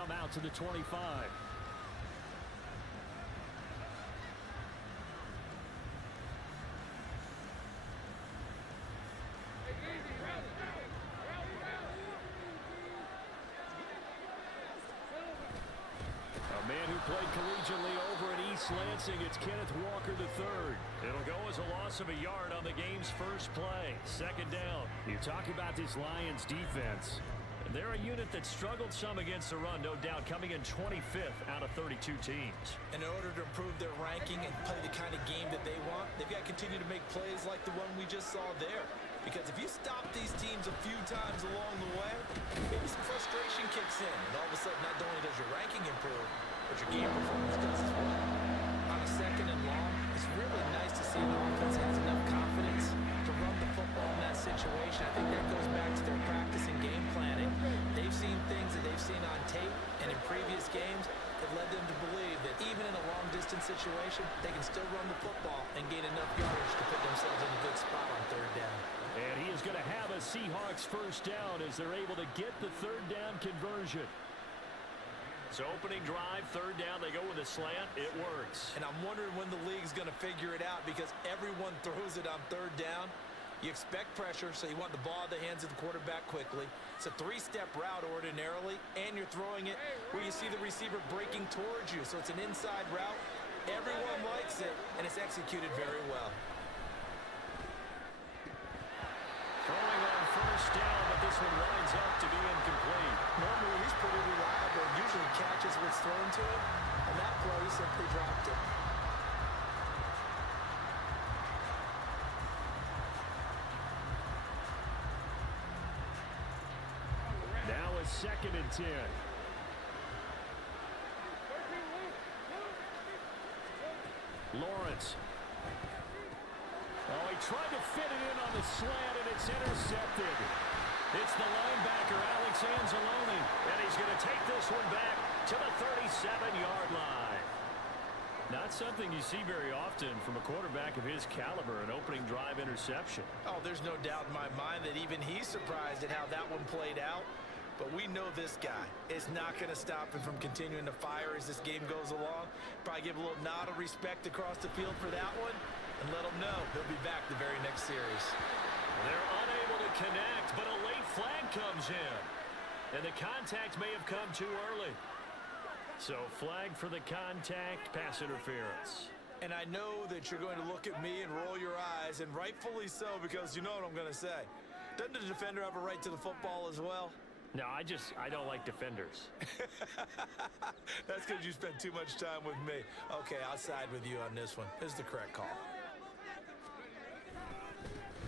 come out to the 25. A man who played collegiately over at East Lansing, it's Kenneth Walker III. It'll go as a loss of a yard on the game's first play. Second down. You talk about this Lions defense. They're a unit that struggled some against the run, no doubt, coming in 25th out of 32 teams. In order to improve their ranking and play the kind of game that they want, they've got to continue to make plays like the one we just saw there. Because if you stop these teams a few times along the way, maybe some frustration kicks in. And all of a sudden, not only does your ranking improve, but your game performance does as well. On a second and long, it's really nice to see an offense has enough confidence to run the football in that situation. I think that goes back to their practice and game planning. They've seen things that they've seen on tape and in previous games that led them to believe that even in a long-distance situation, they can still run the football and gain enough yardage to put themselves in a good spot on third down. And he is going to have a Seahawks first down as they're able to get the third down conversion. So opening drive, third down, they go with a slant. It works. And I'm wondering when the league's going to figure it out because everyone throws it on third down. You expect pressure, so you want the ball in the hands of the quarterback quickly. It's a three-step route ordinarily, and you're throwing it where you see the receiver breaking towards you. So it's an inside route. Everyone likes it, and it's executed very well. Throwing on first down, but this one winds up to be incomplete. Normally, he's pretty reliable and usually catches what's thrown to him. On that play, he simply dropped it. Now a 2nd and 10. Lawrence. Oh, he tried to fit it in on the slant, and it's intercepted. It's the linebacker, Alex Anzalone, and he's going to take this one back to the 37-yard line. Not something you see very often from a quarterback of his caliber, an opening drive interception. Oh, there's no doubt in my mind that even he's surprised at how that one played out. But we know this guy is not going to stop him from continuing to fire as this game goes along. Probably give a little nod of respect across the field for that one and let him know he'll be back the very next series. They're unable to connect, but a late flag comes in. And the contact may have come too early. So flag for the contact, pass interference. And I know that you're going to look at me and roll your eyes, and rightfully so, because you know what I'm going to say. Doesn't the defender have a right to the football as well? No, I don't like defenders. That's because you spent too much time with me. Okay, I'll side with you on this one. This is the correct call.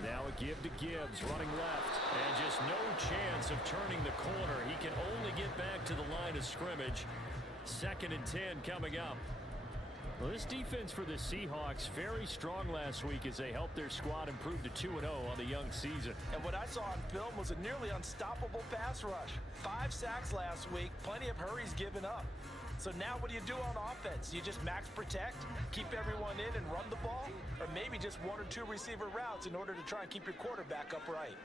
Now a give to Gibbs, running left. And just no chance of turning the corner. He can only get back to the line of scrimmage. 2nd and 10 coming up. Well, this defense for the Seahawks very strong last week as they helped their squad improve to 2-0 on the young season. And what I saw on film was a nearly unstoppable pass rush. 5 sacks last week, plenty of hurries given up. So now what do you do on offense? You just max protect, keep everyone in and run the ball? Or maybe just 1 or 2 receiver routes in order to try and keep your quarterback upright?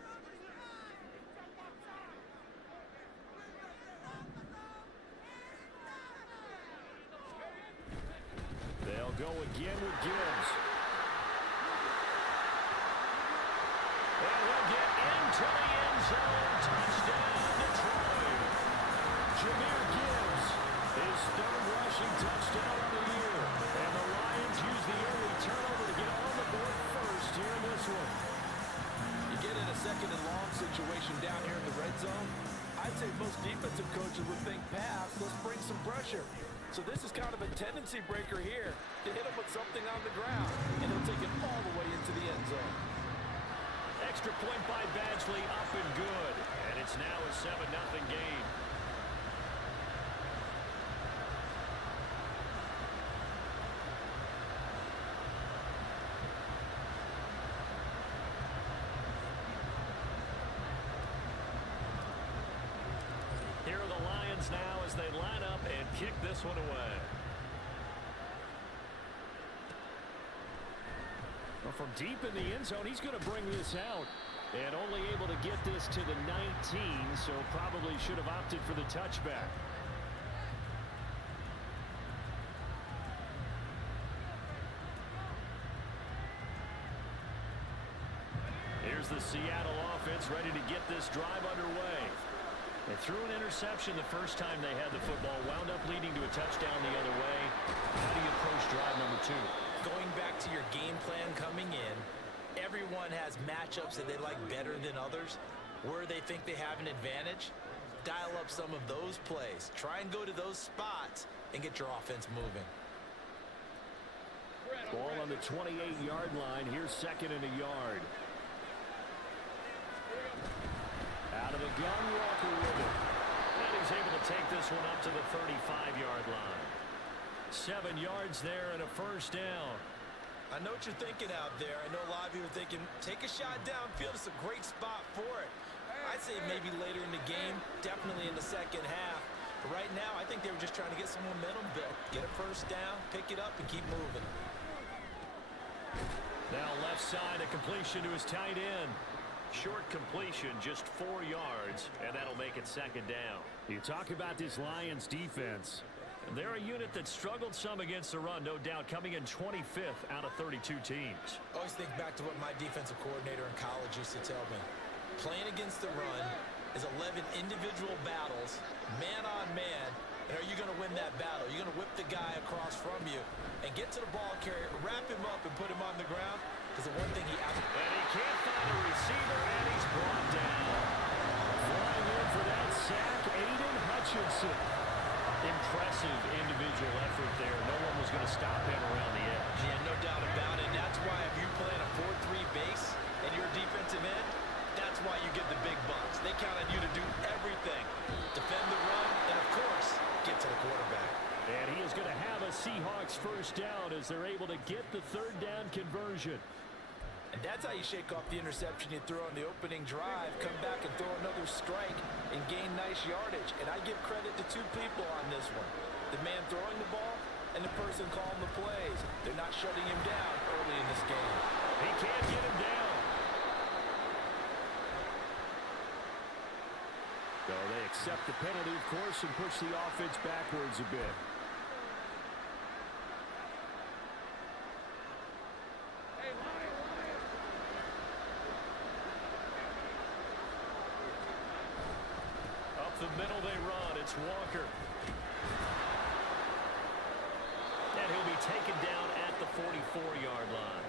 They'll go again with Gibbs. And he'll get into the end zone. Touchdown, Detroit. Jahmyr Gibbs, his 3rd rushing touchdown of the year. And the Lions use the early turnover to get on the board first here in this one. You get in a 2nd and long situation down here in the red zone, I'd say most defensive coaches would think pass, let's bring some pressure. So this is kind of a tendency breaker here to hit him with something on the ground, and he'll take it all the way into the end zone. Extra point by Badgley, up and good. And it's now a 7-0 game. Here are the Lions now as they line up and kick this one away. Well, from deep in the end zone, he's going to bring this out. And only able to get this to the 19, so probably should have opted for the touchback. the Seattle offense ready to get this drive underway. They threw an interception the first time they had the football, wound up leading to a touchdown the other way. How do you approach drive number 2? Going back to your game plan coming in, everyone has matchups that they like better than others, where they think they have an advantage. Dial up some of those plays. Try and go to those spots and get your offense moving. Ball on the 28-yard line. Here's second and a yard. Out of the gun, Walker with it. And he's able to take this one up to the 35-yard line. 7 yards there and a first down. I know what you're thinking out there. I know a lot of you are thinking, take a shot downfield. It's a great spot for it. I'd say maybe later in the game, definitely in the second half. But right now, I think they were just trying to get some momentum built. Get a first down, pick it up, and keep moving. Now left side, a completion to his tight end. Short completion, just 4 yards, and that'll make it second down. You talk about this Lions defense. They're a unit that struggled some against the run, no doubt, coming in 25th out of 32 teams. Always think back to what my defensive coordinator in college used to tell me. Playing against the run is 11 individual battles, man on man. And are you going to win that battle? You're going to whip the guy across from you and get to the ball carrier, wrap him up, and put him on the ground. Because the one thing he... And he can't find a receiver, and he's brought down. Flying in for that sack, Aiden Hutchinson. Impressive individual effort there. No one was going to stop him around the edge. Yeah, no doubt about it. That's why if you're playing a 4-3 base and you're a defensive end, that's why you get the big bucks. They count on you to do everything. Defend the run, and of course, get to the quarterback. And he is going to have a Seahawks first down as they're able to get the third down conversion. And that's how you shake off the interception you throw on the opening drive, come back and throw another strike and gain nice yardage. And I give credit to 2 people on this one. The man throwing the ball and the person calling the plays. They're not shutting him down early in this game. He can't get him down. So they accept the penalty, of course, and push the offense backwards a bit. Up the middle they run. It's Walker. And he'll be taken down at the 44-yard line.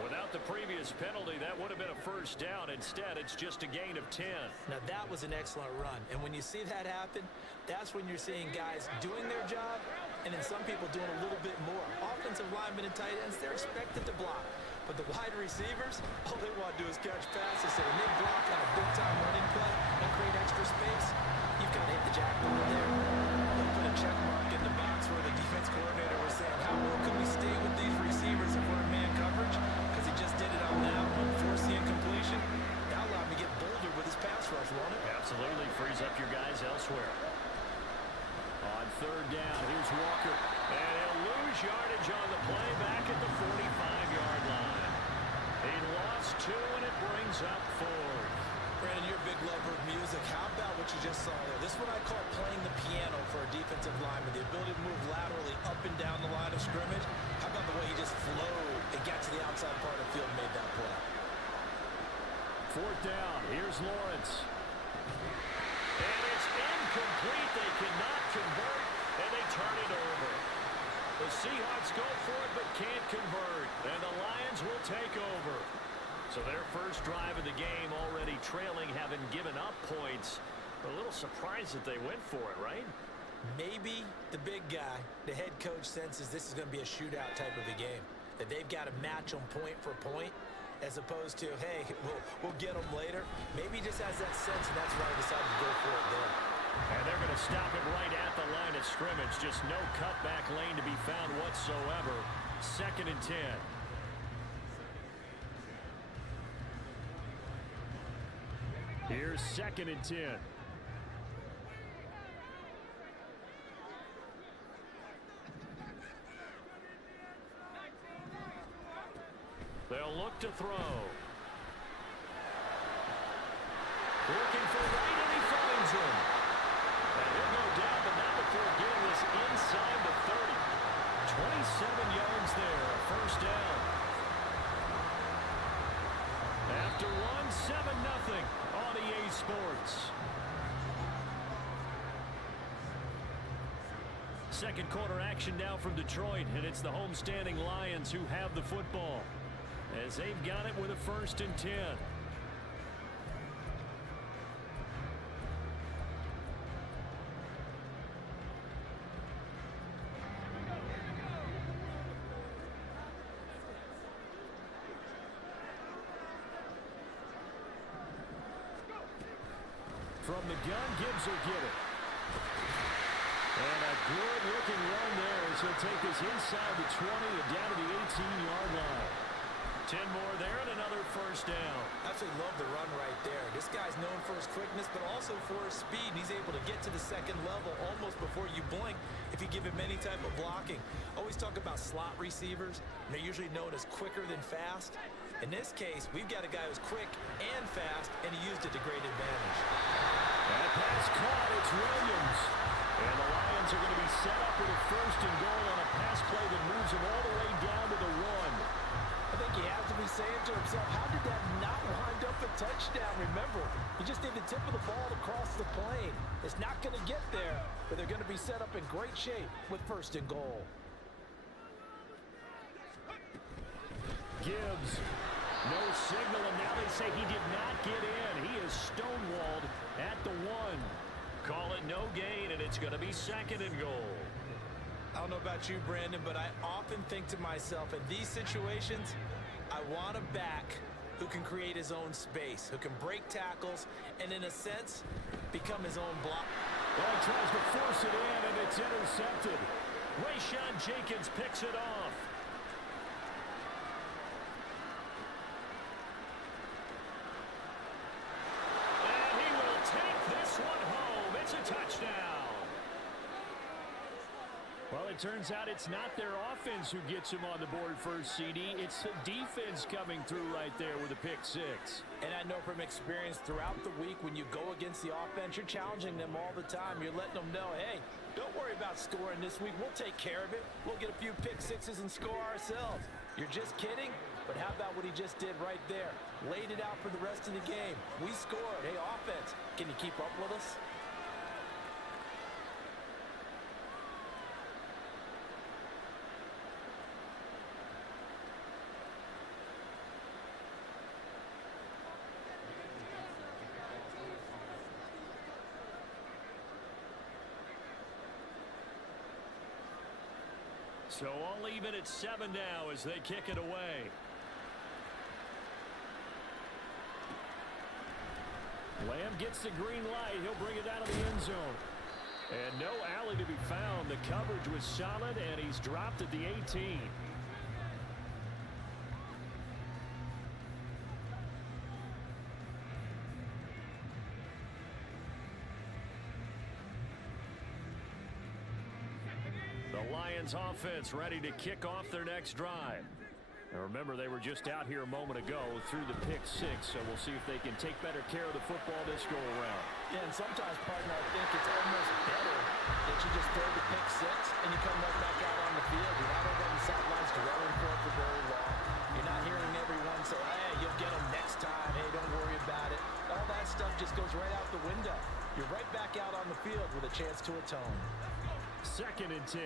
Without the previous penalty, that would have been a first down. Instead, it's just a gain of 10. Now, that was an excellent run. And when you see that happen, that's when you're seeing guys doing their job and then some people doing a little bit more. Offensive linemen and tight ends, they're expected to block. But the wide receivers, all they want to do is catch passes. So when they block on a big-time running play and create extra space, you've got to hit the jackpot there. They'll put a check mark in the box where the defense coordinator was saying, how well can we stay with these receivers if we're in man coverage? Because he just did it on that one, forced the incompletion. That allowed him to get bolder with his pass rush, won't it? Absolutely. Frees up your guys elsewhere. On third down, here's Walker. And he'll lose yardage on the play back at the 45-yard line. He lost 2, and it brings up 4. Brandon, you're a big lover of music. How about what you just saw there? This is what I call playing the piano for a defensive lineman. The ability to move laterally up and down the line of scrimmage. How about the way he just flowed and got to the outside part of the field and made that play? Fourth down. Here's Lawrence. And it's incomplete. They cannot convert, and they turn it over. The Seahawks go for it but can't convert, and the Lions will take over. So their first drive of the game already trailing, having given up points. A little surprised that they went for it, right? Maybe the big guy, the head coach, senses this is going to be a shootout type of a game. That they've got to match them point for point, as opposed to, hey, we'll get them later. Maybe he just has that sense, and that's why he decided to go for it there. And they're going to stop it right at the line of scrimmage. Just no cutback lane to be found whatsoever. 2nd and 10. Here's 2nd and 10. They'll look to throw. Looking for right, and he finds him. And he'll go down, but not before getting this inside the 30. 27 yards there, first down. After 1 second quarter action now from Detroit, and it's the homestanding Lions who have the football as they've got it with a 1st and 10. From the gun, Gibbs will get it. And a good-looking run there as he'll take this inside the 20 and down to the 18-yard line. 10 more there and another 1st down. Absolutely love the run right there. This guy's known for his quickness, but also for his speed. And he's able to get to the second level almost before you blink if you give him any type of blocking. Always talk about slot receivers, and they're usually known as quicker than fast. In this case, we've got a guy who's quick and fast, and he used it to great advantage. That pass caught. It's Williams. And the Lions are going to be set up with a 1st and goal on a pass play that moves him all the way down to the 1. I think he has to be saying to himself, how did that not wind up a touchdown? Remember, he just need the tip of the ball to cross the plane. It's not going to get there, but they're going to be set up in great shape with 1st and goal. Gibbs, no signal, and now they say he did not get in. He is stonewalled at the 1. Call it no gain, and it's going to be 2nd and goal. I don't know about you, Brandon, but I often think to myself, in these situations, I want a back who can create his own space, who can break tackles, and in a sense, become his own block. Well, he tries to force it in, and it's intercepted. Rayshawn Jenkins picks it off. And he will take this one home. It's a touchdown. Well, it turns out it's not their offense who gets him on the board first, CD. It's the defense coming through right there with a pick 6. And I know from experience throughout the week, when you go against the offense, you're challenging them all the time. You're letting them know, hey, don't worry about scoring this week. We'll take care of it. We'll get a few pick 6s and score ourselves. You're just kidding? But how about what he just did right there? Laid it out for the rest of the game. We scored. Hey, offense, can you keep up with us? So all even at 7 now as they kick it away. Lamb gets the green light. He'll bring it out of the end zone. And no alley to be found. The coverage was solid, and he's dropped at the 18. Lions offense ready to kick off their next drive. Now remember, they were just out here a moment ago through the pick 6, so we'll see if they can take better care of the football this go around. Yeah, and sometimes, partner, I think it's almost better that you just throw the pick 6 and you come right back out on the field. You're not over on the sidelines dwelling for it for very long. You're not hearing everyone say, hey, you'll get them next time. Hey, don't worry about it. All that stuff just goes right out the window. You're right back out on the field with a chance to atone. 2nd and 10.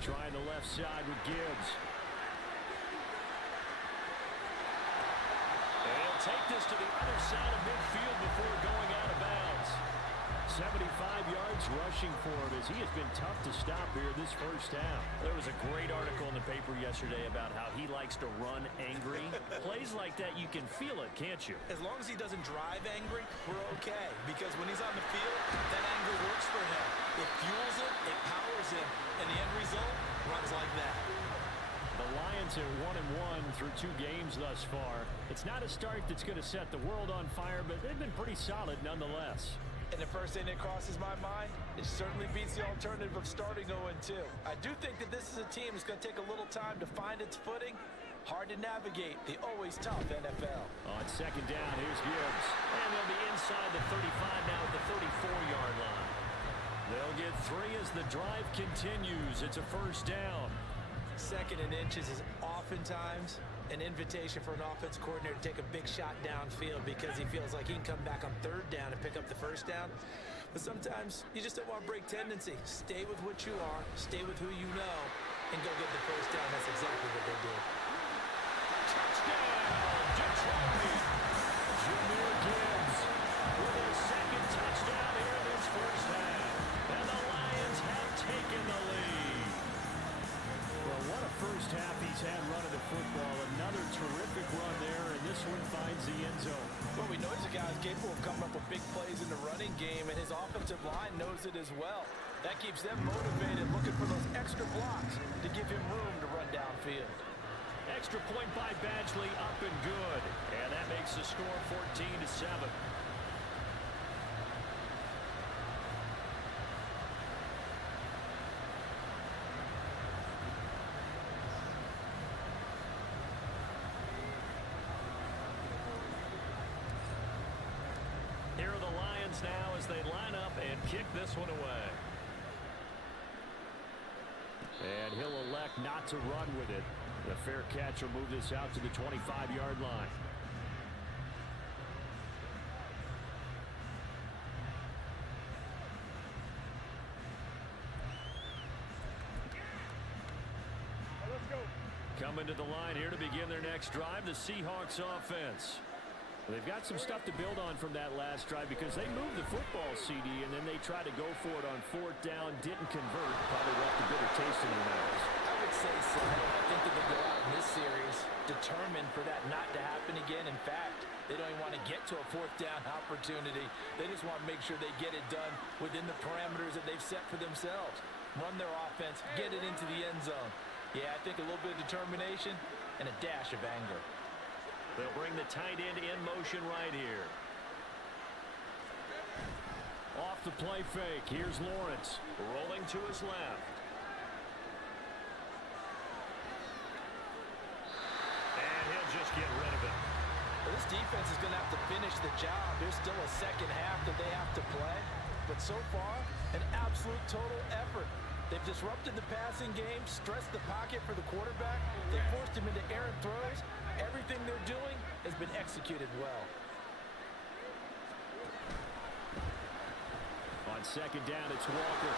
Trying the left side with Gibbs. And he'll take this to the other side of midfield before going out of bounds. 75 yards rushing for him as he has been tough to stop here this first half. There was a great article in the paper yesterday about how he likes to run angry. Plays like that, you can feel it, can't you? As long as he doesn't drive angry, we're okay. Because when he's on the field, that anger works for him. It fuels him, it powers him, and the end result runs like that. The Lions are 1-1 through 2 games thus far. It's not a start that's going to set the world on fire, but they've been pretty solid nonetheless. And the first thing that crosses my mind, it certainly beats the alternative of starting 0-2. I do think that this is a team that's going to take a little time to find its footing. Hard to navigate the always tough NFL. On 2nd down, here's Gibbs. And they'll be inside the 35 now at the 34-yard line. They'll get 3 as the drive continues. It's a 1st down. 2nd and inches is oftentimes an invitation for an offense coordinator to take a big shot downfield because he feels like he can come back on third down and pick up the first down. But sometimes you just don't want to break tendency. Stay with what you are, stay with who you know, and go get the first down. That's exactly what they did. Touchdown, Detroit! Jahmyr Gibbs with his second touchdown here in this first half. And the Lions have taken the lead. Well, what a first half he's had running the football. Another terrific run there, and this one finds the end zone. Well, we know he's a guy who's capable of coming up with big plays in the running game, and his offensive line knows it as well. That keeps them motivated, looking for those extra blocks to give him room to run downfield. Extra point by Badgley, up and good. And that makes the score 14-7. Here are the Lions now as they line up and kick this one away. And he'll elect not to run with it. The fair catch will move this out to the 25-yard line. Coming to the line here to begin their next drive, the Seahawks offense. They've got some stuff to build on from that last drive because they moved the football, CD, and then they tried to go for it on fourth down, didn't convert, probably left a bitter taste in their mouths. I would say so. I think that they go out in this series determined for that not to happen again. In fact, they don't even want to get to a fourth down opportunity. They just want to make sure they get it done within the parameters that they've set for themselves. Run their offense, get it into the end zone. Yeah, I think a little bit of determination and a dash of anger. They'll bring the tight end in motion right here. Off the play fake. Here's Lawrence rolling to his left. And he'll just get rid of it. Well, this defense is going to have to finish the job. There's still a second half that they have to play. But so far, an absolute total effort. They've disrupted the passing game, stressed the pocket for the quarterback. They forced him into errant throws. Everything they're doing has been executed well. On second down, it's Walker.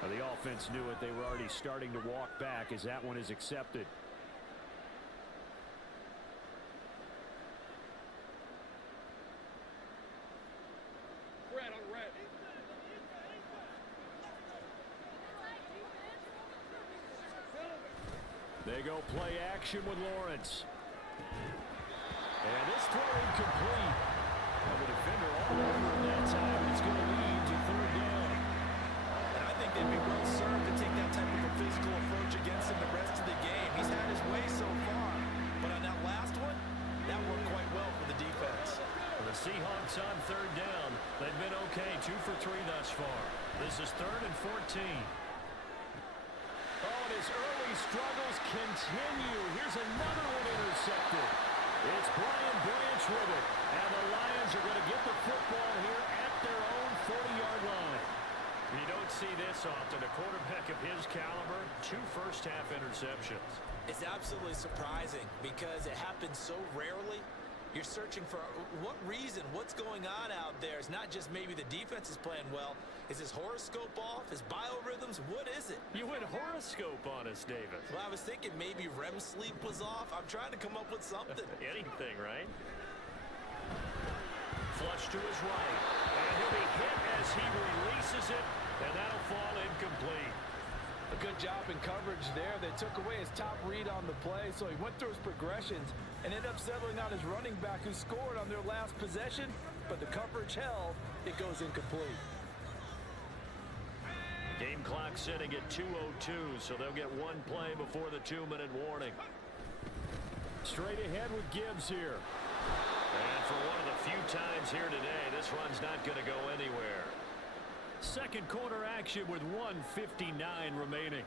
Well, the offense knew it. They were already starting to walk back as that one is accepted. They go play action with Lawrence. And this throw incomplete. Well, the defender all over him that time. It's going to lead to third down. And I think they'd be well served to take that type of a physical approach against him the rest of the game. He's had his way so far. But on that last one, that worked quite well for the defense. For the Seahawks on third down, they've been okay, 2 for 3 thus far. This is 3rd and 14. Oh, and his early struggles continue. Here's another one intercepted. It's Brian Branch with it. And the Lions are going to get the football here at their own 40-yard line. You don't see this often. A quarterback of his caliber, 2 first-half interceptions. It's absolutely surprising because it happens so rarely. You're searching for what reason, what's going on out there. It's not just maybe the defense is playing well. Is his horoscope off? His biorhythms? What is it? You went horoscope on us, David. Well, I was thinking maybe REM sleep was off. I'm trying to come up with something. Anything, right? Flush to his right. And he'll be hit as he releases it, and that'll fall incomplete. A good job in coverage there. They took away his top read on the play, so he went through his progressions and ended up settling on his running back who scored on their last possession, but the coverage held. It goes incomplete. Game clock sitting at 2:02, so they'll get one play before the 2-minute warning. Straight ahead with Gibbs here. And for one of the few times here today, this run's not going to go anywhere. Second quarter action with 1:59 remaining.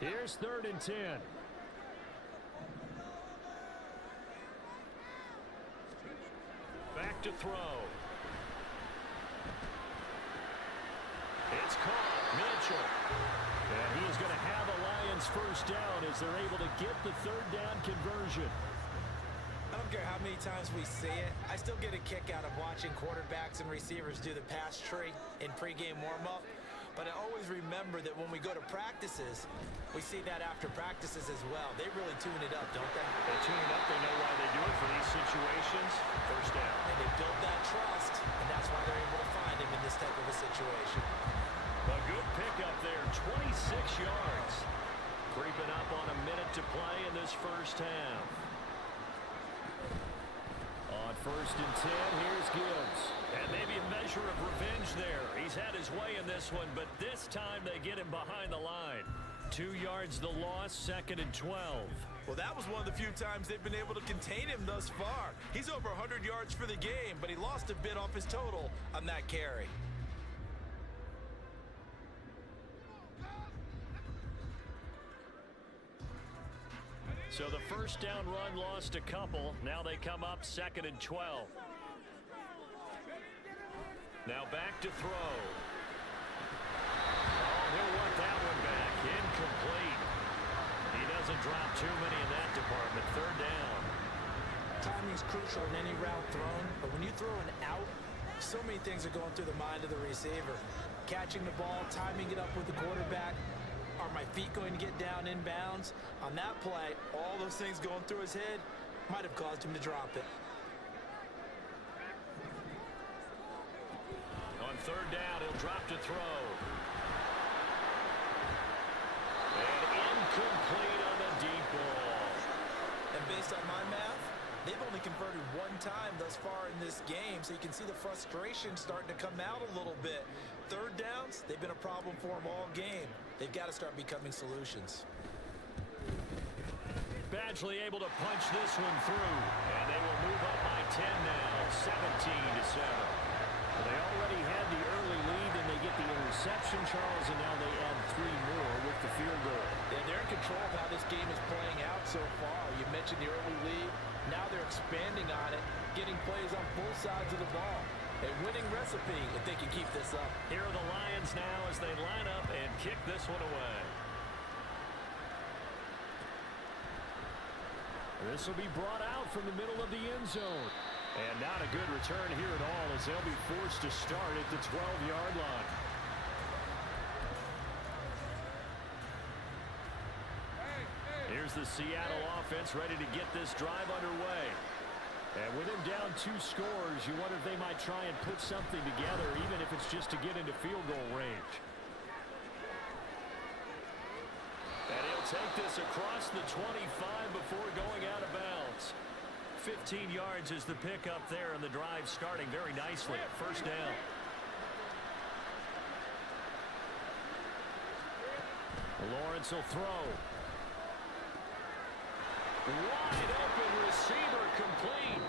Here's 3rd and 10. to throw. It's caught. Mitchell. And he is going to have a Lions first down as they're able to get the third down conversion. I don't care how many times we see it. I still get a kick out of watching quarterbacks and receivers do the pass tree in pregame warm-up. But I always remember that when we go to practices, we see that after practices as well. They really tune it up, don't they? They tune it up. They know why they do it for these situations. First down. And they build that trust, and that's why they're able to find him in this type of a situation. A good pickup there, 26 yards. Creeping up on a minute to play in this first half. On 1st and 10, here's Gibbs. And maybe a measure of revenge there. He's had his way in this one, but this time they get him behind the line. 2 yards the loss, 2nd and 12. Well, that was one of the few times they've been able to contain him thus far. He's over 100 yards for the game, but he lost a bit off his total on that carry. So the first down run lost a couple. Now they come up 2nd and 12. Now back to throw. Oh, he'll want that one back. Incomplete. He doesn't drop too many in that department. 3rd down. Timing is crucial in any route thrown, but when you throw an out, so many things are going through the mind of the receiver. Catching the ball, timing it up with the quarterback. Are my feet going to get down inbounds? On that play, all those things going through his head might have caused him to drop it. On 3rd down, he'll drop to throw. And incomplete on the deep ball. And based on my math, they've only converted one time thus far in this game, so you can see the frustration starting to come out a little bit. 3rd downs, they've been a problem for them all game. They've got to start becoming solutions. Badgley able to punch this one through, and they will move up by 10 now, 17-7. They already had the early lead, and they get the interception, Charles, and now they add 3 more with the field goal. Yeah, they're in control of how this game is playing out so far. You mentioned the early lead. Now they're expanding on it, getting plays on both sides of the ball. A winning recipe if they can keep this up. Here are the Lions now as they line up and kick this one away. This will be brought out from the middle of the end zone. And not a good return here at all as they'll be forced to start at the 12-yard line. Here's the Seattle offense ready to get this drive underway. And with him down 2 scores, you wonder if they might try and put something together, even if it's just to get into field goal range. And he'll take this across the 25 before going out of bounds. 15 yards is the pickup there, and the drive starting very nicely. 1st down. Lawrence will throw. Wide open receiver complete.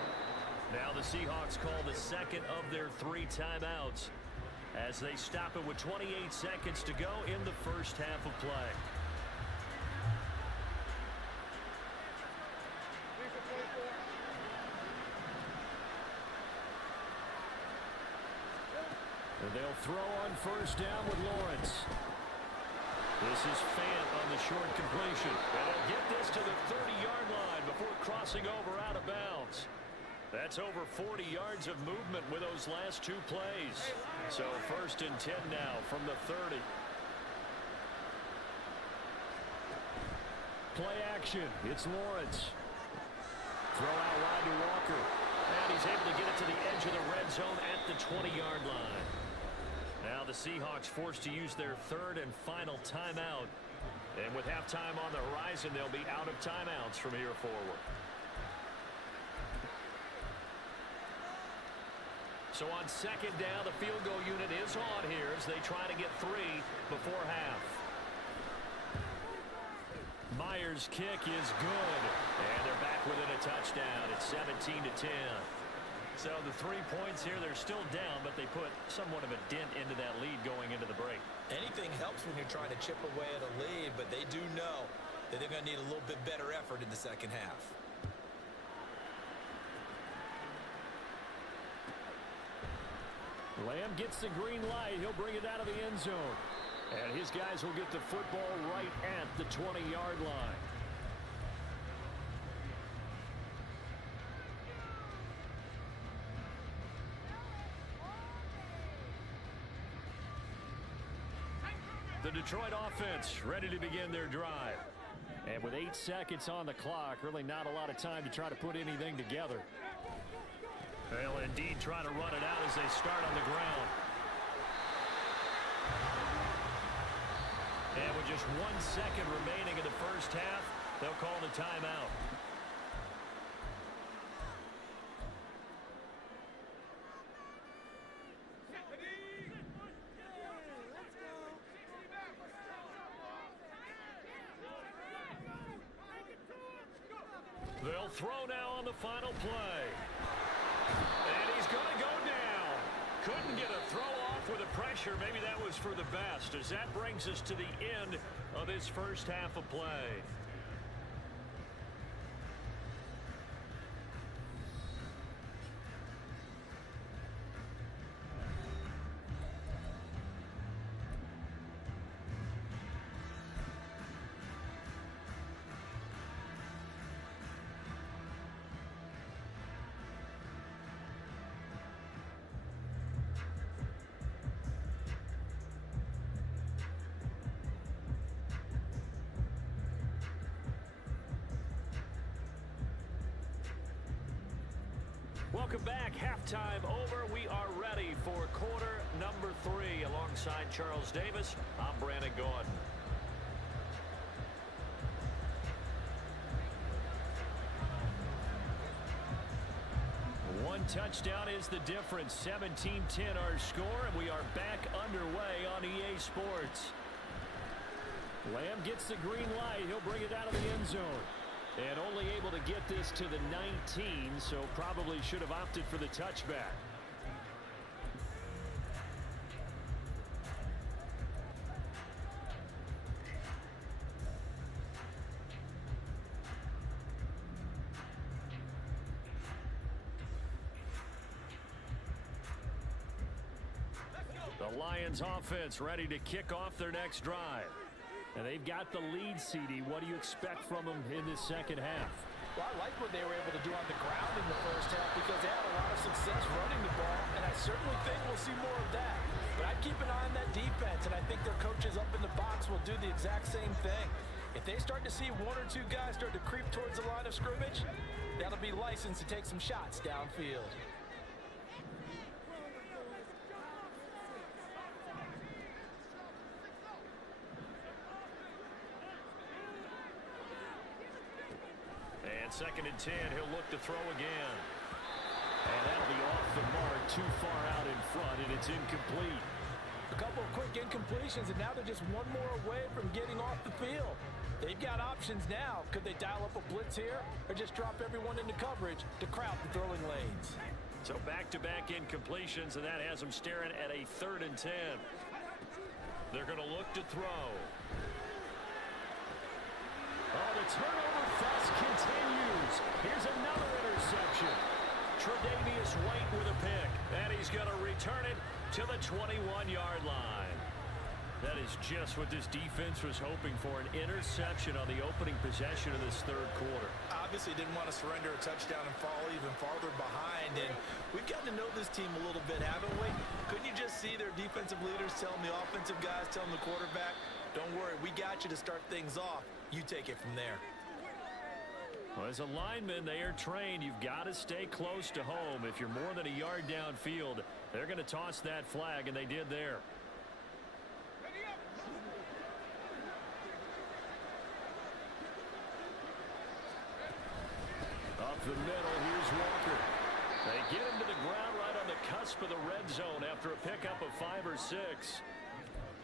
Now the Seahawks call the 2nd of their 3 timeouts as they stop it with 28 seconds to go in the first half of play. And they'll throw on 1st down with Lawrence. This is Fant on the short completion. And he'll get this to the 30-yard line before crossing over out of bounds. That's over 40 yards of movement with those last 2 plays. So 1st and 10 now from the 30. Play action. It's Lawrence. Throw out wide to Walker. And he's able to get it to the edge of the red zone at the 20-yard line. Now the Seahawks forced to use their 3rd and final timeout. And with halftime on the horizon, they'll be out of timeouts from here forward. So on 2nd down, the field goal unit is on here as they try to get 3 before half. Myers' kick is good. And they're back within a touchdown. It's 17-10. So the 3 points here, they're still down, but they put somewhat of a dent into that lead going into the break. Anything helps when you're trying to chip away at a lead, but they do know that they're going to need a little bit better effort in the second half. Lamb gets the green light. He'll bring it out of the end zone. And his guys will get the football right at the 20-yard line. The Detroit offense ready to begin their drive. And with 8 seconds on the clock, really not a lot of time to try to put anything together. They'll indeed try to run it out as they start on the ground. And with just 1 second remaining in the first half, they'll call the timeout. They'll throw now on the final play. And he's going to go down. Couldn't get a throw off with the pressure. Maybe that was for the best, as that brings us to the end of this first half of play. Welcome back. Halftime over. We are ready for quarter number 3. Alongside Charles Davis, I'm Brandon Gaudin. One touchdown is the difference. 17-10 our score, and we are back underway on EA Sports. Lamb gets the green light. He'll bring it out of the end zone. And only able to get this to the 19, so probably should have opted for the touchback. The Lions offense ready to kick off their next drive. And they've got the lead, CD. What do you expect from them in this second half? Well, I like what they were able to do on the ground in the first half because they had a lot of success running the ball, and I certainly think we'll see more of that. But I'd keep an eye on that defense, and I think their coaches up in the box will do the exact same thing. If they start to see 1 or 2 guys start to creep towards the line of scrimmage, that'll be licensed to take some shots downfield. And 2nd and 10, he'll look to throw again. And that'll be off the mark, too far out in front, and it's incomplete. A couple of quick incompletions, and now they're just one more away from getting off the field. They've got options now. Could they dial up a blitz here or just drop everyone into coverage to crowd the throwing lanes? So back-to-back incompletions, and that has them staring at a 3rd and 10. They're going to look to throw. Oh, the turnover fuss continues. Here's another interception. Tre'Davious White with a pick. And he's going to return it to the 21-yard line. That is just what this defense was hoping for, an interception on the opening possession of this 3rd quarter. Obviously didn't want to surrender a touchdown and fall even farther behind. And we've gotten to know this team a little bit, haven't we? Couldn't you just see their defensive leaders telling the offensive guys, telling the quarterback, don't worry, we got you to start things off. You take it from there. Well, as a lineman, they are trained. You've got to stay close to home. If you're more than a yard downfield, they're going to toss that flag, and they did there. Up the middle, here's Walker. They get him to the ground right on the cusp of the red zone after a pickup of 5 or 6.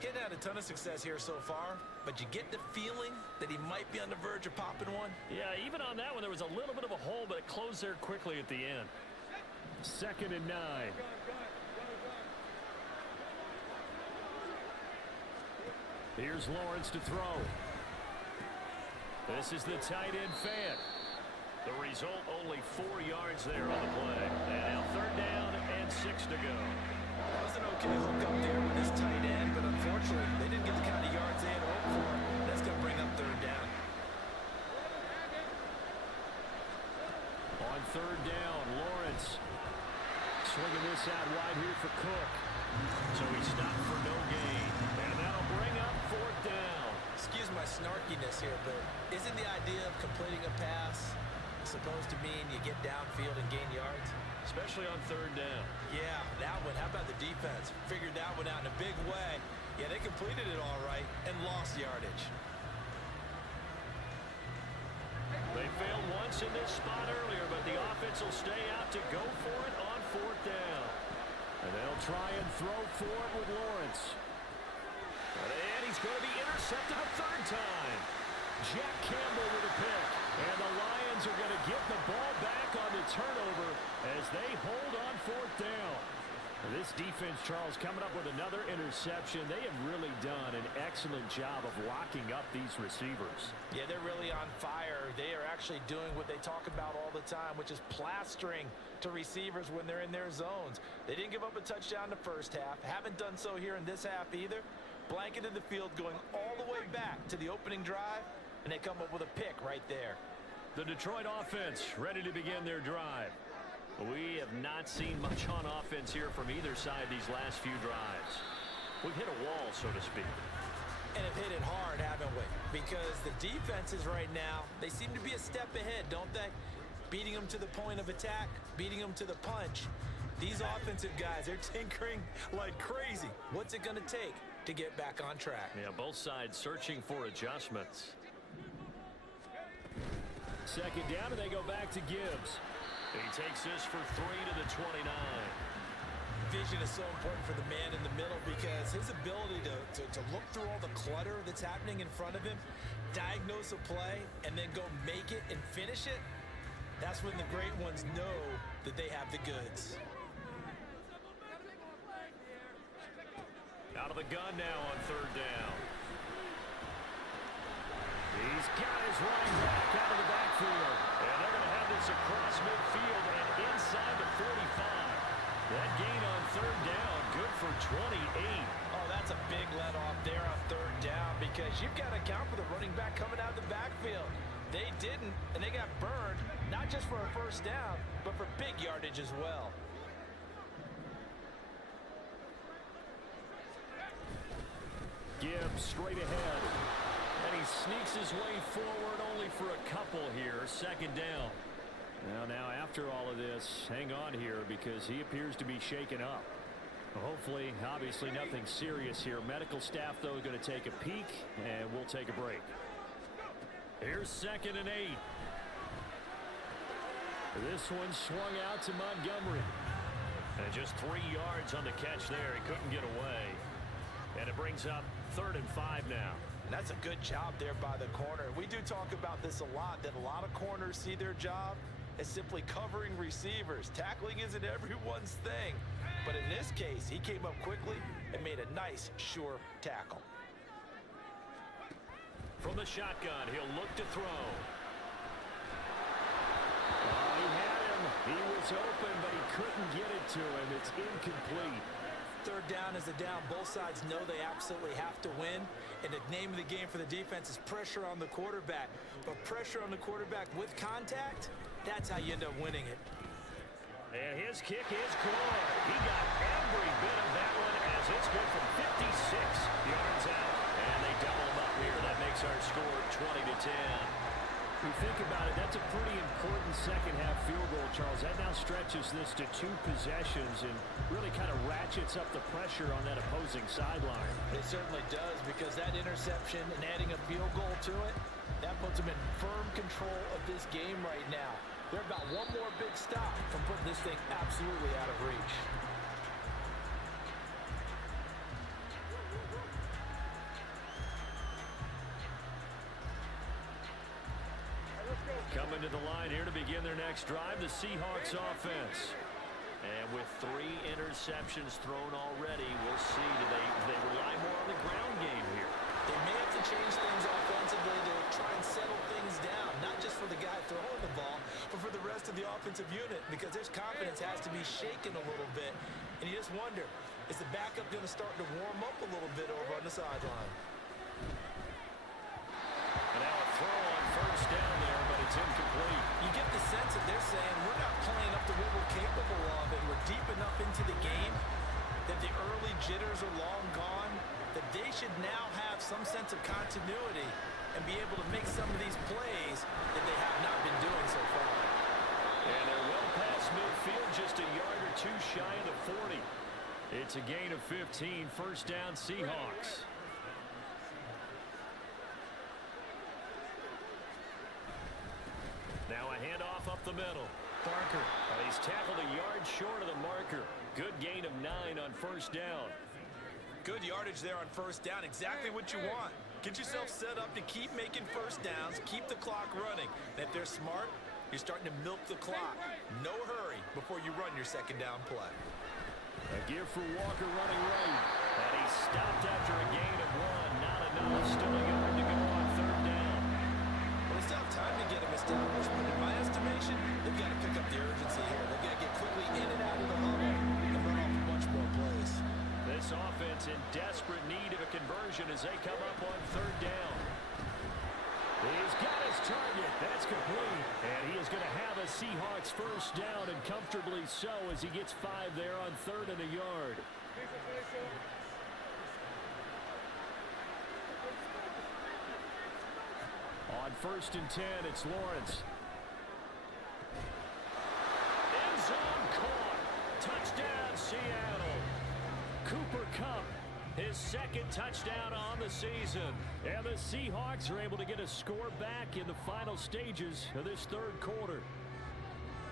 He hadn't had a ton of success here so far, but you get the feeling that he might be on the verge of popping one. Yeah, even on that one, there was a little bit of a hole, but it closed there quickly at the end. 2nd and 9. Here's Lawrence to throw. This is the tight end fan. The result, only 4 yards there on the play. And now 3rd down and 6 to go. That was Okay, hook up there with his tight end, but unfortunately, they didn't get the kind of yards they had hoped for. That's going to bring up third down. On third down, Lawrence swinging this out wide here for Cook. So he stopped for no gain. And that'll bring up fourth down. Excuse my snarkiness here, but isn't the idea of completing a pass supposed to mean you get downfield and gain yards? Especially on third down. Yeah, that one. How about the defense? Figured that one out in a big way. Yeah, they completed it all right and lost yardage. They failed once in this spot earlier, but the offense will stay out to go for it on fourth down. And they'll try and throw for it with Lawrence. And he's going to be intercepted a third time. Jack Campbell with a pick. And the Lions are going to get the ball back on the turnover as they hold on fourth down. This defense, Charles, coming up with another interception. They have really done an excellent job of locking up these receivers. Yeah, they're really on fire. They are actually doing what they talk about all the time, which is plastering to receivers when they're in their zones. They didn't give up a touchdown in the first half. Haven't done so here in this half either. Blanketed the field going all the way back to the opening drive, and they come up with a pick right there. The Detroit offense ready to begin their drive. We have not seen much on offense here from either side these last few drives. We've hit a wall, so to speak. And have hit it hard, haven't we? Because the defenses right now, they seem to be a step ahead, don't they? Beating them to the point of attack, beating them to the punch. These offensive guys, they're tinkering like crazy. What's it going to take to get back on track? Yeah, both sides searching for adjustments. Second down, and they go back to Gibbs. He takes this for 3 to the 29. Vision is so important for the man in the middle because his ability to look through all the clutter that's happening in front of him, diagnose a play, and then go make it and finish it, that's when the great ones know that they have the goods. Out of the gun now on third down. He's got his running back out of the backfield. And they're going to have this across midfield and inside the 45. That gain on third down, good for 28. Oh, that's a big let off there on third down because you've got to account for the running back coming out of the backfield. They didn't, and they got burned, not just for a first down, but for big yardage as well. Gibbs straight ahead. And he sneaks his way forward only for a couple here. Second down. Now after all of this, hang on here because he appears to be shaken up. Hopefully, obviously nothing serious here. Medical staff, though, going to take a peek, and we'll take a break. Here's 2nd and 8. This one swung out to Montgomery. And just 3 yards on the catch there. He couldn't get away. And it brings up 3rd and 5 now. And that's a good job there by the corner. We do talk about this a lot, that a lot of corners see their job as simply covering receivers. Tackling isn't everyone's thing. But in this case, he came up quickly and made a nice, sure tackle. From the shotgun, he'll look to throw. Oh, he had him. He was open, but he couldn't get it to him. It's incomplete. Third down is a down. Both sides know they absolutely have to win. And the name of the game for the defense is pressure on the quarterback. But pressure on the quarterback with contact, that's how you end up winning it. And his kick is good. He got every bit of that one as it's good from 56 yards out. And they double him up here. That makes our score 20-10. If you think about it, that's a pretty important second-half field goal, Charles. That now stretches this to 2 possessions and really kind of ratchets up the pressure on that opposing sideline. It certainly does because that interception and adding a field goal to it, that puts them in firm control of this game right now. They're about one more big stop from putting this thing absolutely out of reach. Coming to the line here to begin their next drive, the Seahawks offense. And with 3 interceptions thrown already, we'll see. Do they rely more on the ground game here? They may have to change things offensively to try and settle things down, not just for the guy throwing the ball, but for the rest of the offensive unit, because their confidence has to be shaken a little bit. And you just wonder, Is the backup going to start to warm up a little bit over on the sideline? And now a throw on first down there, but it's incomplete. You get the sense that they're saying we're not playing up to what we're capable of, and we're deep enough into the game that the early jitters are long gone, that they should now have some sense of continuity and be able to make some of these plays that they have not been doing so far. And they're well past midfield, just a yard or two shy of the 40. It's a gain of 15, first down Seahawks. Now a handoff up the middle. Parker, he's tackled a yard short of the marker. Good gain of 9 on first down. Good yardage there on first down, exactly what you want. Get yourself set up to keep making first downs, keep the clock running. And if they're smart, you're starting to milk the clock. No hurry before you run your second down play. A give for Walker running right. And he's stopped after a gain of 1. Not enough. Still a yard to go on third down. Well, they still have time to get him established, but in my estimation, they've got to pick up the urgency here. They've got to get quickly in and out of the huddle and run off a bunch more plays. This offense in desperate need of a conversion as they come up on third down. He's got his target. That's complete. And he is going to have a Seahawks first down, and comfortably so, as he gets 5 there on third and a yard. On first and 10, it's Lawrence. End zone caught. Touchdown, Seattle. Cooper Kupp, his second touchdown on the season. And the Seahawks are able to get a score back in the final stages of this third quarter.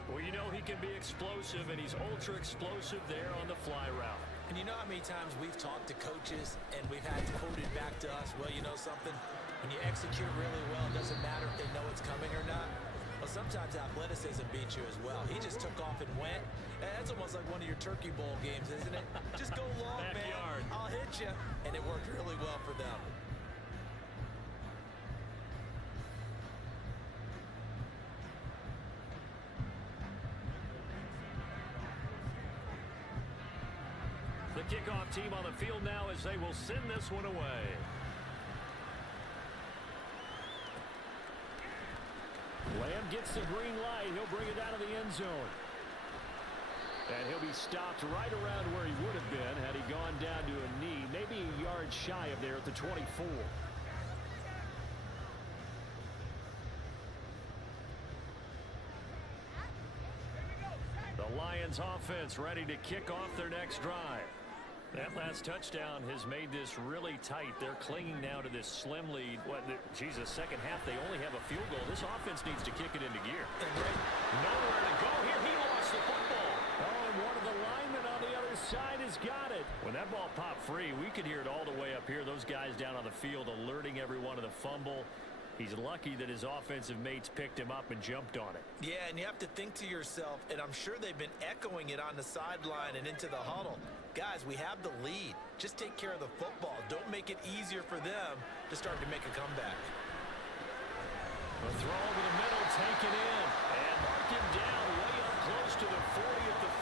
Well, you know he can be explosive, and he's ultra explosive there on the fly route. And you know how many times we've talked to coaches and we've had quoted back to us, well, you know something? When you execute really well, it doesn't matter if they know it's coming or not. Well, sometimes athleticism beats you as well. He just took off and went. That's almost like one of your Turkey Bowl games, isn't it? Just go long, Backyard. man. I'll hit you. And it worked really well for them. The kickoff team on the field now as they will send this one away. Lamb gets the green light. He'll bring it out of the end zone. And he'll be stopped right around where he would have been had he gone down to a knee, maybe a yard shy of there at the 24. The Lions offense ready to kick off their next drive. That last touchdown has made this really tight. They're clinging now to this slim lead. Jesus, second half, they only have a field goal. This offense needs to kick it into gear. Nowhere to go here. He lost the football. Oh, and one of the linemen on the other side has got it. When that ball popped free, we could hear it all the way up here. Those guys down on the field alerting everyone of the fumble. He's lucky that his offensive mates picked him up and jumped on it. Yeah, and you have to think to yourself, and I'm sure they've been echoing it on the sideline and into the huddle. Guys, we have the lead. Just take care of the football. Don't make it easier for them to start to make a comeback. A throw over the middle, taken in. And mark him down way up close to the 40 at the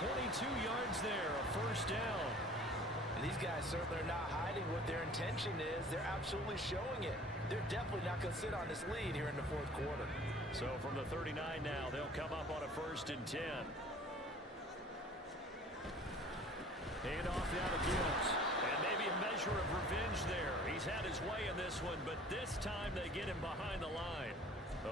39. 22 yards there, a first down. And these guys certainly are not hiding what their intention is. They're absolutely showing it. They're definitely not going to sit on this lead here in the fourth quarter. So from the 39 now, they'll come up on a first and 10. Hand off now to Gibbs. And maybe a measure of revenge there. He's had his way in this one, but this time they get him behind the line.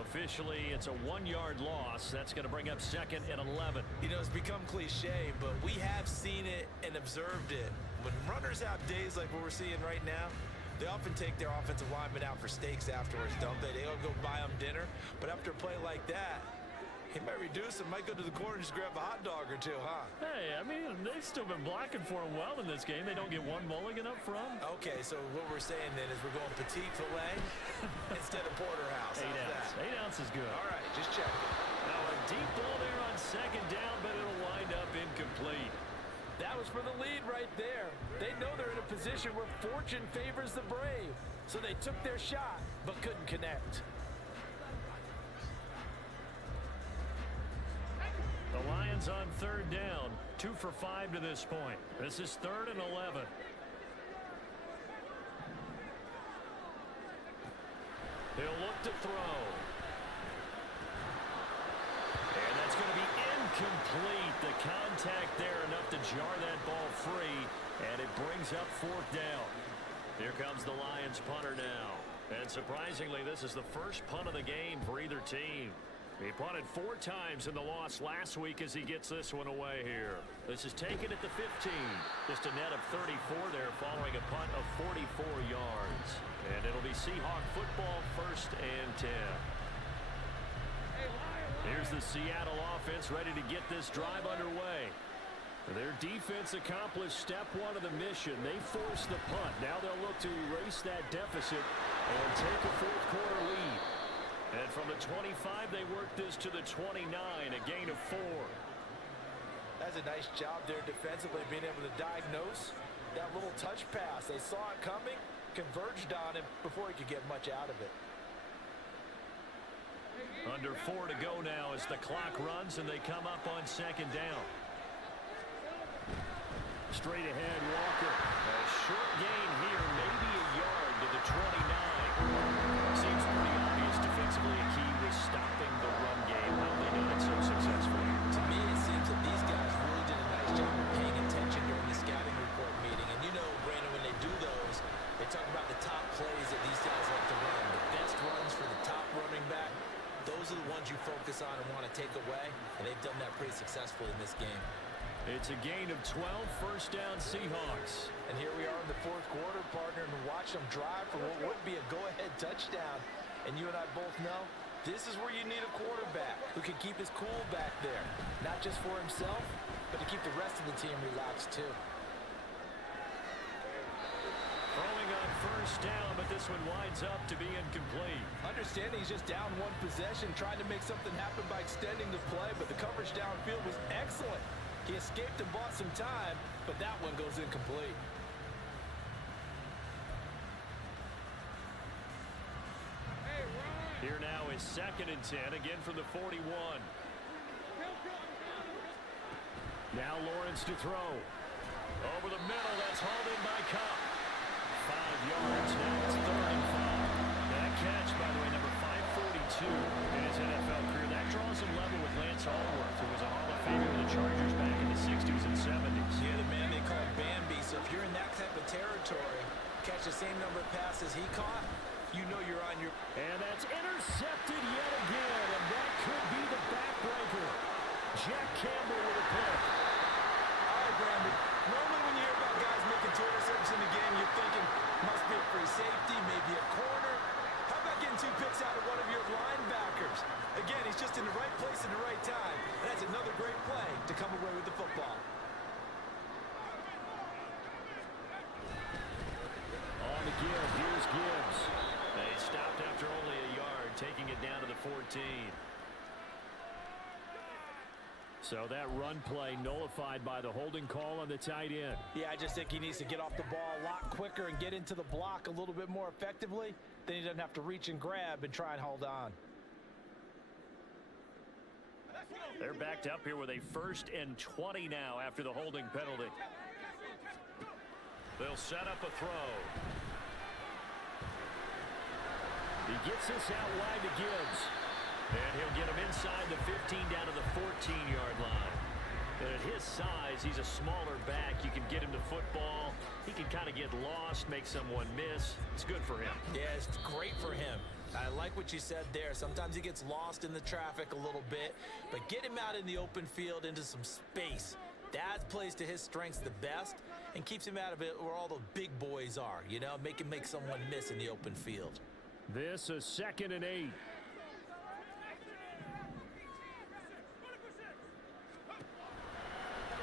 Officially, it's a 1-yard loss. That's going to bring up second and 11. You know, it's become cliche, but we have seen it and observed it. When runners have days like what we're seeing right now, they often take their offensive linemen out for steaks afterwards, don't they? They'll go buy them dinner. But after a play like that, he might reduce them, might go to the corner and just grab a hot dog or two, huh? Hey, I mean, they've still been blocking for him well in this game. They don't get one mulligan up front. Okay, so what we're saying then is we're going petite filet instead of porterhouse. 8 ounce. 8 ounce is good. All right, just checking. Now a deep ball there on second down, but it'll wind up incomplete. That was for the lead right there. They know they're in a position where fortune favors the brave. So they took their shot, but couldn't connect. The Lions on third down. 2 for 5 to this point. This is 3rd and 11. He'll look to throw. And that's going to be incomplete. The contact there enough to jar that ball free, and it brings up 4th down. Here comes the Lions punter now. And surprisingly, this is the first punt of the game for either team. He punted 4 times in the loss last week as he gets this one away here. This is taken at the 15. Just a net of 34 there following a punt of 44 yards. And it'll be Seahawk football, 1st and 10. Here's the Seattle offense ready to get this drive underway. Their defense accomplished step 1 of the mission. They forced the punt. Now they'll look to erase that deficit and take a 4th quarter lead. And from the 25, they work this to the 29, a gain of 4. That's a nice job there defensively, being able to diagnose that little touch pass. They saw it coming, converged on him before he could get much out of it. Under 4 to go now as the clock runs and they come up on 2nd down. Straight ahead, Walker. A short gain here, maybe a yard to the 29. Seems pretty obvious defensively a key was stopping the run game. How they done it so successfully. To me, it seems that these guys really did a nice job of paying attention during the scouting report meeting. And you know, Brandon, when they do those, they talk about the top plays that these guys like to run. The best runs for the top running back, those are the ones you focus on and want to take away. And they've done that pretty successfully in this game. It's a gain of 12, 1st down Seahawks. And here we are in the 4th quarter, partner, and watch them drive for what would be a go-ahead touchdown. And you and I both know this is where you need a quarterback who can keep his cool back there. Not just for himself, but to keep the rest of the team relaxed too. Throwing on 1st down, but this one winds up to be incomplete. Understanding he's just down 1 possession, trying to make something happen by extending the play, but the coverage downfield was excellent. He escaped and bought some time, but that one goes incomplete. Here now is 2nd and 10, again from the 41. Now Lawrence to throw. Over the middle, that's hauled in by Kupp. 5 yards, now it's 3rd and 5. That catch, by the way, number 542 in his NFL career. That draws him level with Lance Allworth, who was a Hall of Famer with the Chargers back in the 60s and 70s. Yeah, the man they call Bambi, so if you're in that type of territory, catch the same number of passes he caught, you know you're on your... And that's intercepted yet again, and that could be the backbreaker. Jack Campbell with a pick. All right, Brandon. Normally when you hear about guys making two interceptions in the game, you're thinking, must be a free safety, maybe a corner. How about getting 2 picks out of one of your linebackers? Again, he's just in the right place at the right time. And that's another great play to come away with the football. On the give, here's Gibbs. They stopped after only a yard, taking it down to the 14. So that run play nullified by the holding call on the tight end. Yeah, I just think he needs to get off the ball a lot quicker and get into the block a little bit more effectively. Then he doesn't have to reach and grab and try and hold on. They're backed up here with a 1st and 20 now after the holding penalty. They'll set up a throw. He gets this out wide to Gibbs. And he'll get him inside the 15 down to the 14-yard line. And at his size, he's a smaller back. You can get him to football. He can kind of get lost, make someone miss. It's good for him. Yeah, it's great for him. I like what you said there. Sometimes he gets lost in the traffic a little bit, but get him out in the open field into some space. That plays to his strengths the best and keeps him out of it where all the big boys are, you know, make him make someone miss in the open field. This is 2nd and 8.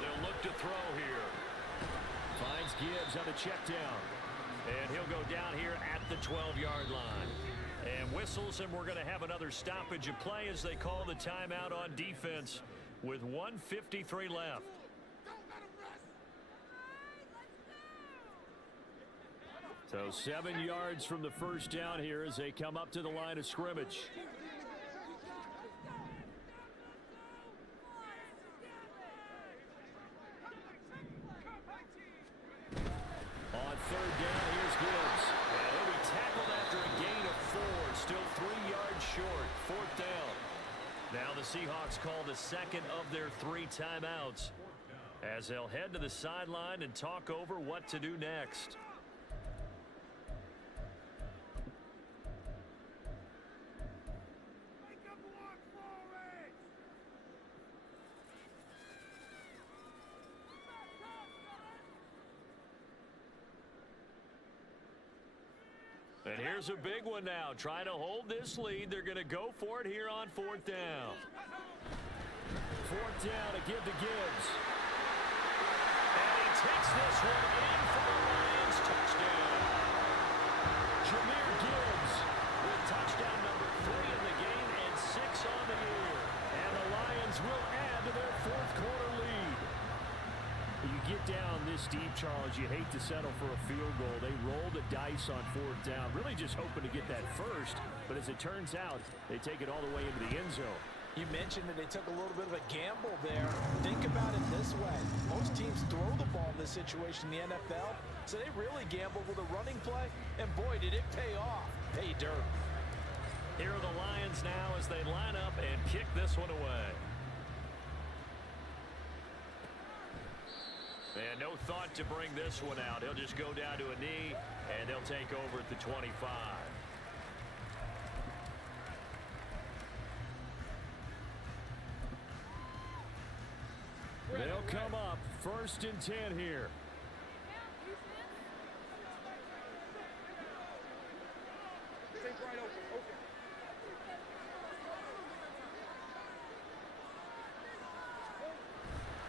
They'll look to throw here. Finds Gibbs on the check down. And he'll go down here at the 12-yard line. And whistles, and we're going to have another stoppage of play as they call the timeout on defense with 1:53 left. So 7 yards from the 1st down here as they come up to the line of scrimmage. the Seahawks call the second of their 3 timeouts as they'll head to the sideline and talk over what to do next. And here's a big one now. Trying to hold this lead. They're going to go for it here on 4th down. 4th down to give to Gibbs. And he takes this one in for the Lions. Touchdown. Jahmyr Gibbs with touchdown number 3 in the game and 6 on the year. And the Lions will add to their 4th quarter lead. You get down this deep, Charles, you hate to settle for a field goal. They roll the dice on 4th down, really just hoping to get that first. But as it turns out, they take it all the way into the end zone. You mentioned that they took a little bit of a gamble there. Think about it this way. Most teams throw the ball in this situation in the NFL, so they really gambled with a running play, and boy, did it pay off. Pay dirt. Here are the Lions now as they line up and kick this one away. And no thought to bring this one out. He'll just go down to a knee, and they'll take over at the 25. They'll come up 1st and 10 here.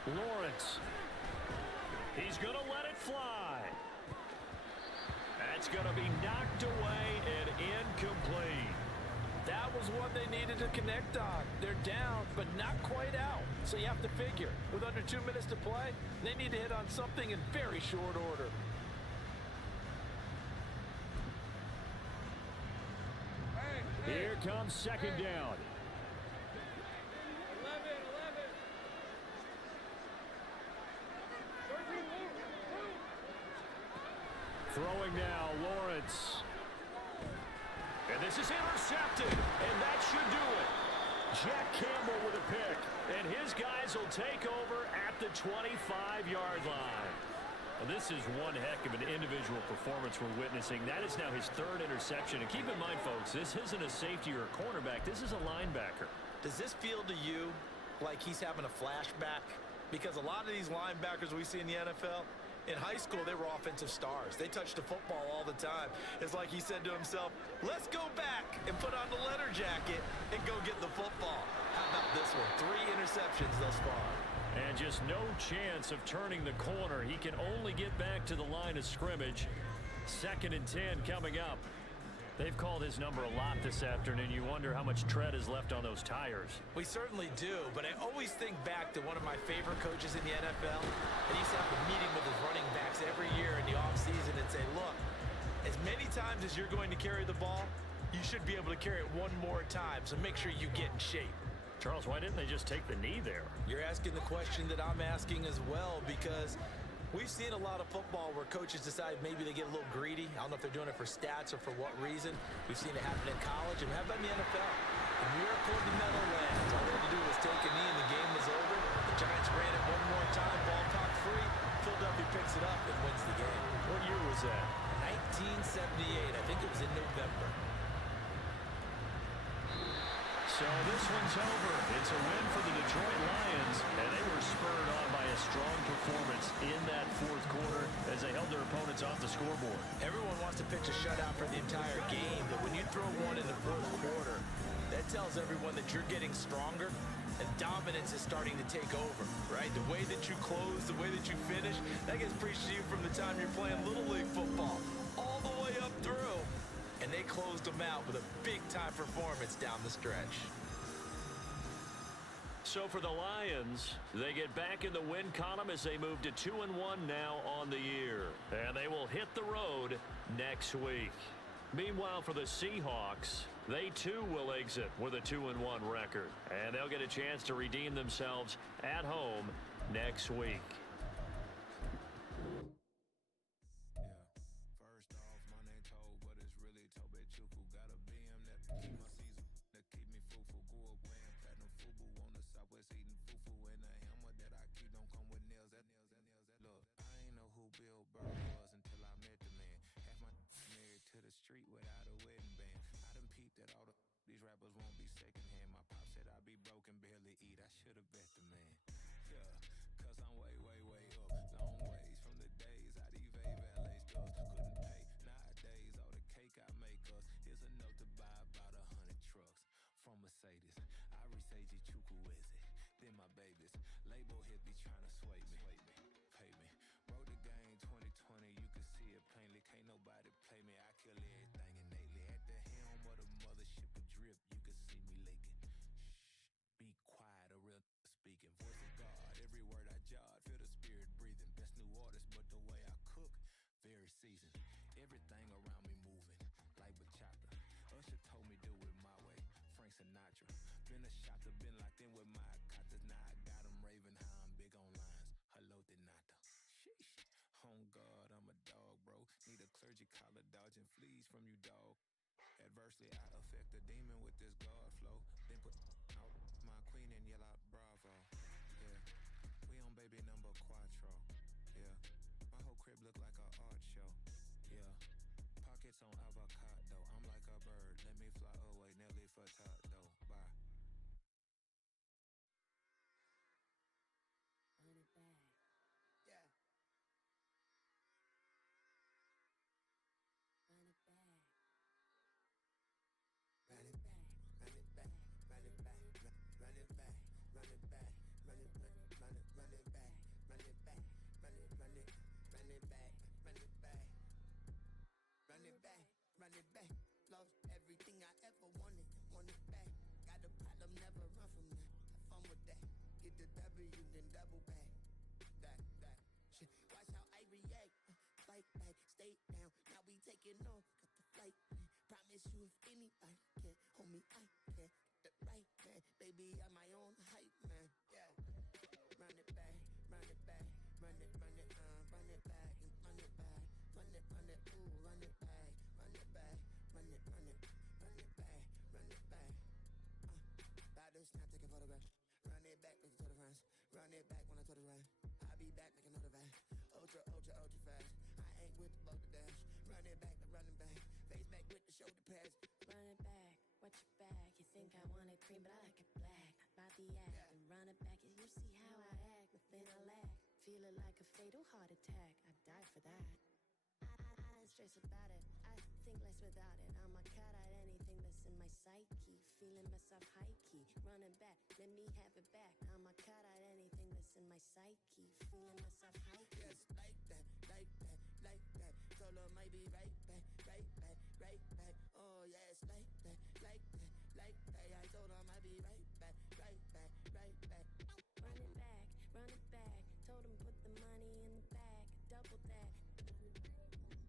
Lawrence. He's going to let it fly. That's going to be knocked away and incomplete. That was one they needed to connect on. They're down, but not quite out. So you have to figure, with under 2 minutes to play, they need to hit on something in very short order. Here comes 2nd down. Throwing now, Lawrence. And this is intercepted, and that should do it. Jack Campbell with a pick, and his guys will take over at the 25-yard line. Well, this is one heck of an individual performance we're witnessing. That is now his 3rd interception. And keep in mind, folks, this isn't a safety or a cornerback. This is a linebacker. Does this feel to you like he's having a flashback? Because a lot of these linebackers we see in the NFL, in high school, they were offensive stars. They touched the football all the time. It's like he said to himself, let's go back and put on the leather jacket and go get the football. How about this one? 3 interceptions thus far. And just no chance of turning the corner. He can only get back to the line of scrimmage. 2nd and 10 coming up. They've called his number a lot this afternoon. You wonder how much tread is left on those tires. We certainly do, but I always think back to one of my favorite coaches in the NFL. And he used to have a meeting with his running backs every year in the offseason and say, look, as many times as you're going to carry the ball, you should be able to carry it one more time, so make sure you get in shape. Charles, why didn't they just take the knee there? You're asking the question that I'm asking as well, because we've seen a lot of football where coaches decide maybe they get a little greedy. I don't know if they're doing it for stats or for what reason. We've seen it happen in college, and how about in the NFL? In New York toward the Meadowlands, all they had to do was take a knee and the game was over. The Giants ran it one more time, ball popped free. Philadelphia picks it up and wins the game. What year was that? 1978. I think it was in November. So this one's over. It's a win for the Detroit Lions, and they were spurred on by a strong performance in that 4th quarter as they held their opponents off the scoreboard. Everyone wants to pitch a shutout for the entire game, but when you throw one in the 4th quarter, that tells everyone that you're getting stronger and dominance is starting to take over, right? The way that you close, the way that you finish, that gets preached to you from the time you're playing Little League football all the way up through. And they closed them out with a big-time performance down the stretch. So for the Lions, they get back in the win column as they move to 2-1 now on the year. And they will hit the road next week. Meanwhile, for the Seahawks, they too will exit with a 2-1 record. And they'll get a chance to redeem themselves at home next week. Keep my season that keep me fruitful, go away and platinum fubu. breakfast, eating fufu and a hammer that I keep don't come with nails. Look, I ain't know who Bill Burr was until I met the man. Half my married to the street without a wedding band. I done peeped at all these rappers won't be secondhand. My pop said I'd be broken, barely eat. I should've bet the man. Yeah, cause I'm way, way, way up. Long ways from the days I these valet stores couldn't pay. Nowadays, all the cake I make us is enough to buy about 100 trucks from Mercedes. I resage Chukwueze, then my babies. Label hit be trying to sway me, pay me. Wrote the game 2020, you can see it plainly. Can't nobody play me, I kill everything innately. At the helm of the mothership of drip, you can see me leaking. Shh, be quiet, a real speaking. Voice of God, every word I jot, feel the spirit breathing. Best new artist, but the way I cook, very seasoned. Everything around me moving, like bachata. Usher told me do it my way, Frank Sinatra. Been a shotter, been locked in with my cotters. Now I got them raving how I'm big on lines. Hello, Denata. Sheesh. On God, I'm a dog, bro. Need a clergy collar, dodging fleas from you, dog. Adversely, I affect the demon with this God flow. Then put out my queen and yell out bravo. Yeah, we on baby number quattro. Yeah, my whole crib look like an art show. Yeah, pockets on avocado. I'm like a bird, let me fly away. Nelly Furtado, bye. Run it back. Yeah. Run it back. Run it back, run it back, run it back, run it back, run it back, run it back, run it back, run it back, run it back, run it back, run it back, run it back. Lost everything I ever wanted, want it back. Got a problem, never run from that. Have fun with that. Get the W, then double back. That. Shit. Watch how I react. Fight back, stay down. Now we taking off, got the flight. Promise you if anybody can hold me, I can. Get the right man, baby, I'm my own hype man. Yeah. Run it back, run it back, run it back, and run it back, run it, ooh, run it back, run it back, run it back, run it back. About to snap, take a photograph. Run it back, make it to the friends. Run it back when I told it right. I'll be back, make another back. Ultra fast. I ain't with the boat to dash. Run it back, the running back. Face back with the shoulder pads. Run it back, watch your back. You think I want it cream, but I like it black. About the act, yeah. And run it back. As you see how I act, within a lack. Feel it like a fatal heart attack. I'd die for that. I don't stress about it. I think less without it. I'ma cut out anything that's in my psyche. Feeling myself high key. Running back, let me have it back. I'ma cut out anything that's in my psyche. Feeling myself high key. Yes, like that, like that, like that. Told her might be right back, right back, right back. Oh yes, like that, like that, like that. I told her might be right back, right back, right back. Run it back, run it back. Told him put the money in the bag. Double that.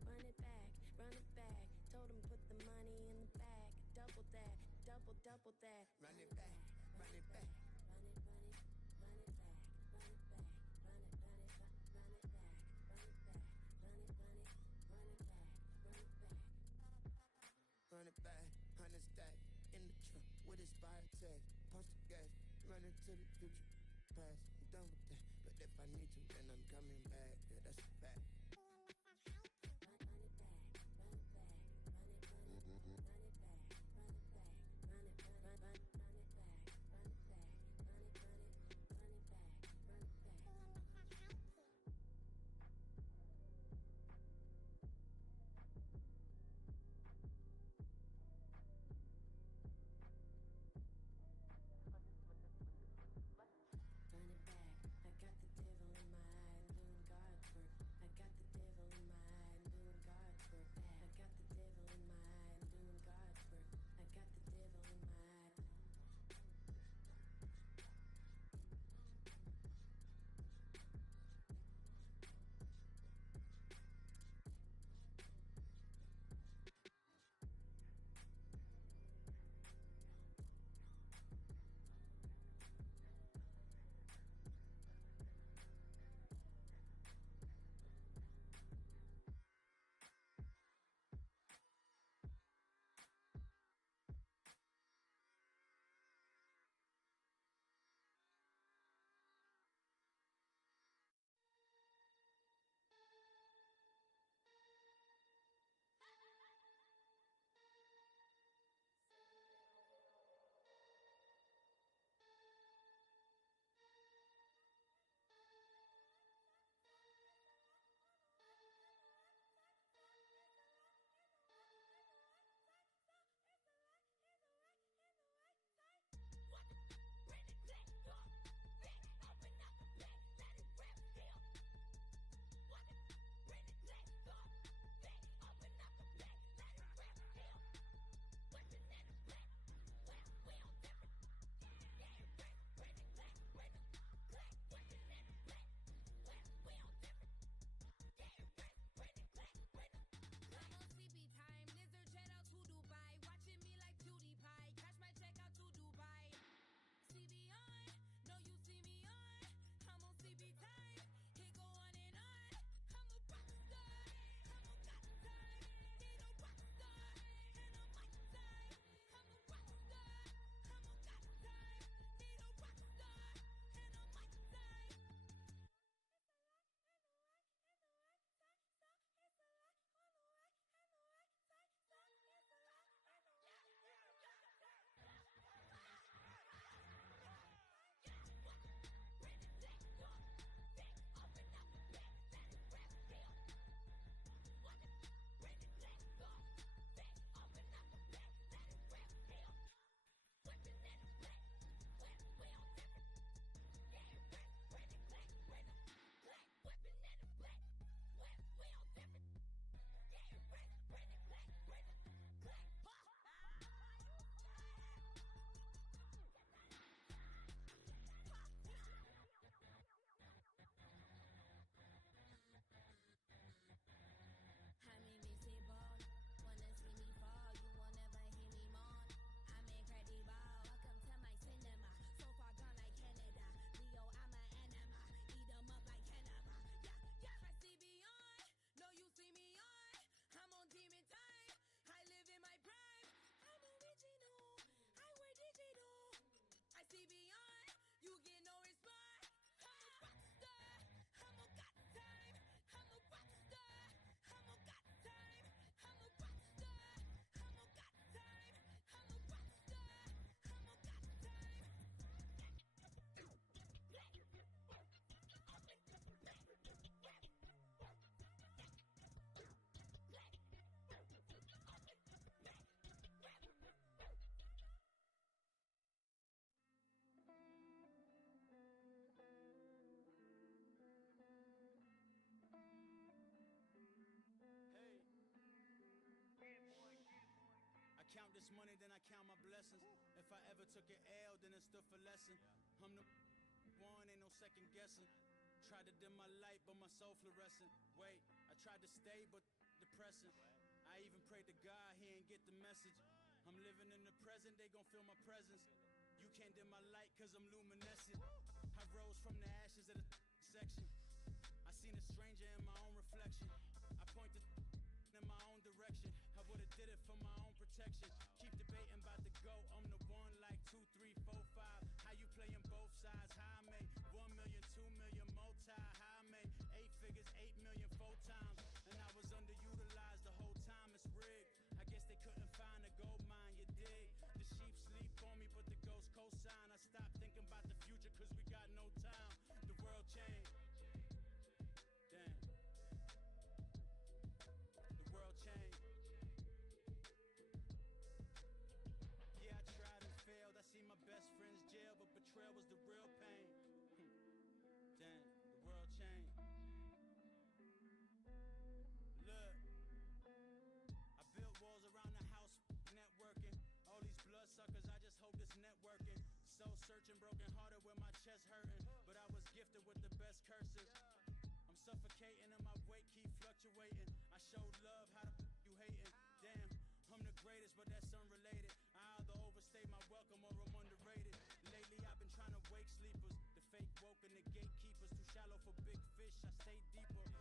Run it back, run it back. Told him put the money in the bag. Double that, double that. Run it back, run it back. Run it, run it, run it back. Run it back, run it, run it, run it back. Run it back, run it, run it, run it back. Run it back. Run it back, 100 stack in the truck with expired tag. Punch the gas, run into the future. Past, I'm done with that. But if I need to, then I'm coming back. Yeah, that's a fact. Run it back, I got the devil in my eye, doing God's work. I got this money, then I count my blessings. If I ever took an L, then it stood for lesson. I'm the one, ain't no second guessing. Tried to dim my light, but my soul fluorescent. Wait, I tried to stay, but depressing. I even prayed to God, he ain't get the message. I'm living in the present, they gon' feel my presence. You can't dim my light, cause I'm luminescent. I rose from the ashes of the section. I seen a stranger in my own reflection. I point the in my own direction. I would've did it for my own protection. Keep debating about the go. I'm the one like 2, 3, 4, 5. How you playing both sides? How I made 1 million, 2 million, multi. How I made 8 figures, 8 million 4 times. And I was underutilized the whole time. It's rigged. I guess they couldn't find a gold mine. You dig? The sheep sleep on me, but the ghost cosign. I stopped thinking about the future, cause we got no time. The world changed. Damn. The world changed. Yeah, I tried and failed. I seen my best friends jail, but betrayal was the real pain. Damn, the world changed. Look, I built walls around the house, networking. All these bloodsuckers, I just hope this networking. Soul searching, broken hearted with my chest hurting. But I was gifted with the best curses. I'm suffocating and my weight keep fluctuating. I showed love, how the you hating? Damn, I'm the greatest, but that's unrelated. I either overstay my welcome or I'm underrated. Lately I've been trying to wake sleepers. The fake woke and the gatekeepers. Too shallow for big fish, I stay deeper.